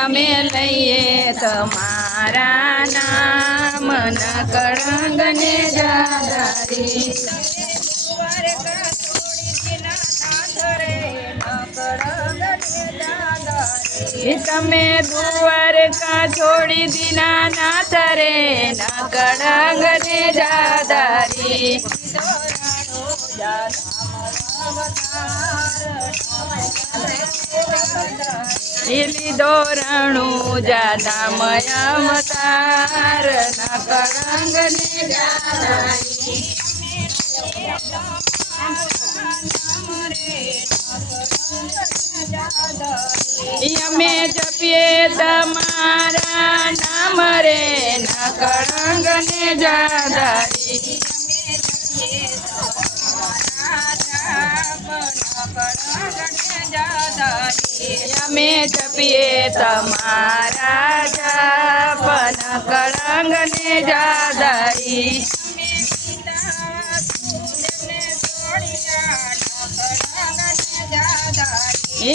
અમે લઈએ તમારા નામ ન કળંગ ને જાદારી તમે દ્વારકા છોડી દીના નાથ રે ન કળંગ ને જાદારી લીધો રણું જાદામય અવતાર ન કળંગ ને જાદારી અમે જપીએ તમારા નામ રે ન કળંગ ને જાદારી અમે જપીએ તમારા જાપ ન કળંગ ને જાદારી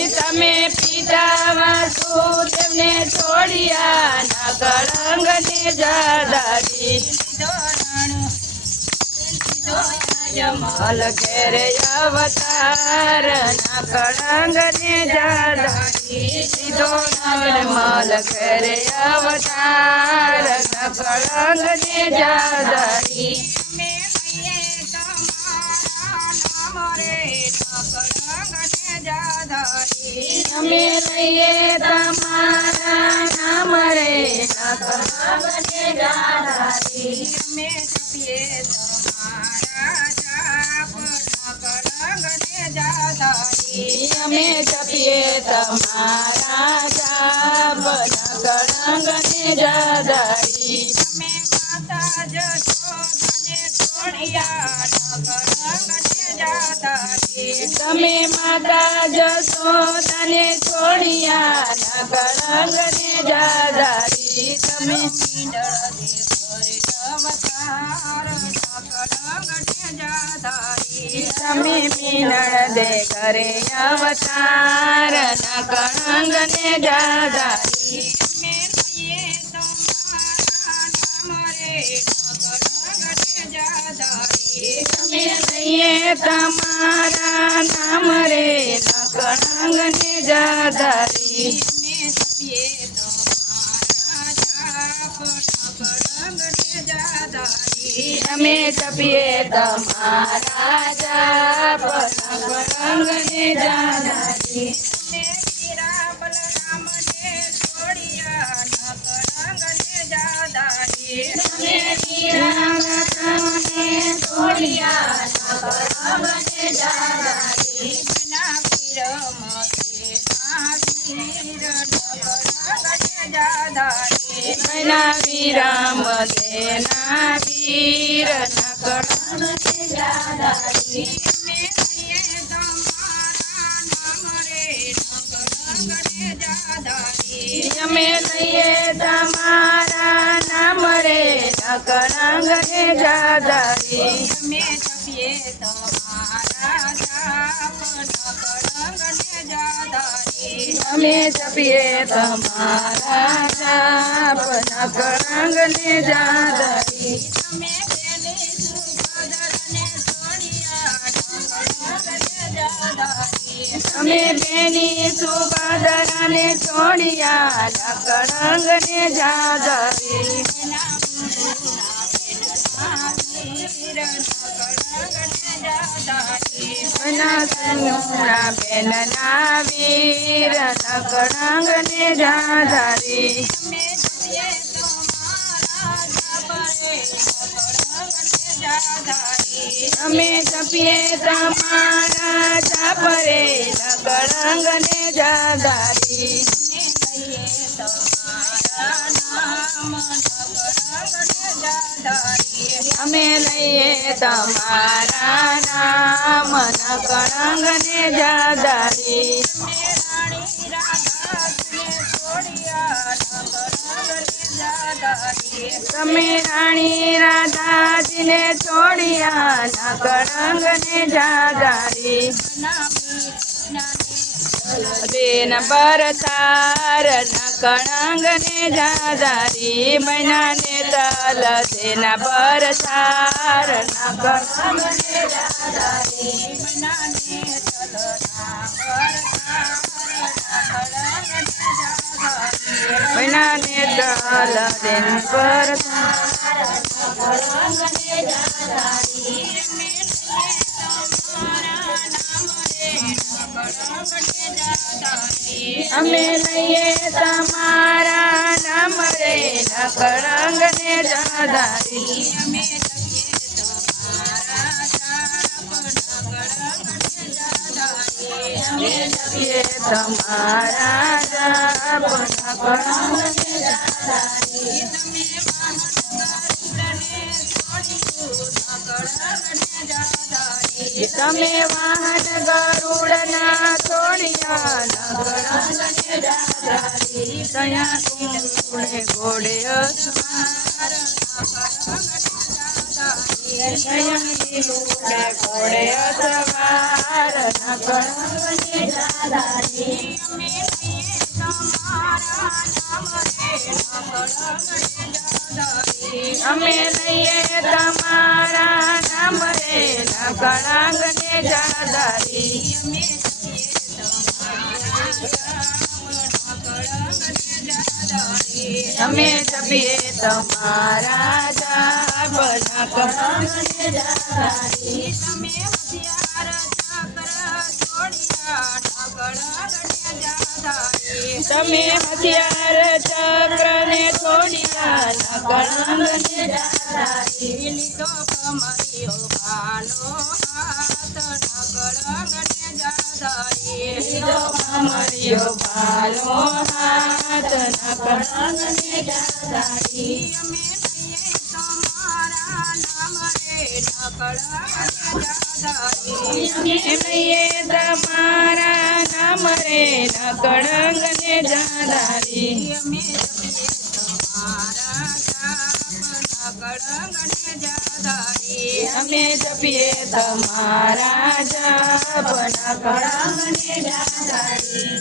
તમે પિતા વાસુદેવને છોડ્યા ન કળંગ ને જાદારી મલ ઘેરે અવતાર ન કળંગ ને જાદારી મલ ઘેરે અવતાર ન કળંગ ને જાદારી અમે લઈએ તમારા નામ રે ન કળંગ ને જાદારી અમે જપીએ તમારા જાપ ન કળંગ ને જાદારી અમે જપીએ તમારા જાપ ન કળંગ ને જાદારી તમે માતા જશોદાને છોડ્યા ન કળંગ ને જાદારી તમે માતા જશોદાને છોડ્યા ન કળંગ ને જાદારી તમે તમે મીનળ દે કરે અવતાર ન કળંગ ને જાદારી અમે લઈએ તમારા નામ રે ન કળંગ ને જાદારી અમે જપીએ તમારા જાપ ન કળંગ ને જાદારી તમે વીરાને છોડ્યા ન કળંગ ને જાદારી વીરામ દેના વીર ન કળંગ ને જાદારી અમે લઈએ તમારા નામ રે ન કળંગ ને જાદારી અમે જપીએ તમારા જાપ ન કળંગ ને જાદારી અમે જપીએ તમારા જાપ ન કળંગ ને જાદારી અમે બેની સુભાદરાને છોડ્યા ન કળંગ ને જાદારી બેન ના વીર ન કળંગ ને જાદારી અમે જપીએ તમારા જાપ રે ન કળંગ ને જાદારી અમે લઈએ તમારા નામ ન કળંગ ને જાદારી તમે રાણી રાધાજીને છોડ્યા ન કળંગ ને જાદારી દેના પરથાર કળંગ ને જાધારી મૈનાને તલ દેના પરથાર કળંગ ને જાધારી મૈનાને મૈનાને તલ દેન પરથાર કળંગ ને જાધારી અમે લઈએ તમારા નામ રે કળંગ ને જાધારી અમે લઈએ તમારા જાપ કળંગ ને જાધારી તમે વાહન ગરુડના છોડ્યા કળંગ ને જાધારી તયા કુંડે ઘોડે અસવાર ઘોડે અસવાર કળંગ ને જાધારી અમે લઈએ તમારા નામ રે કળંગ ને જાધારી અમે જપીએ તમારા જાપ કળંગ ને જાધારી તમે હથિયાર ચક્ર ને છોડ્યા કળંગ ને જાધારી લીધો કમરિયો ભાલો હાથ કળંગ ને જાધારી લીધો કમરિયો ભાલો હાથ કળંગ ને જાધારી અમે તમારા નામ રે કળંગ ને જાધારી અમે જપીએ તમારા જાપ કળંગ ને જાધારી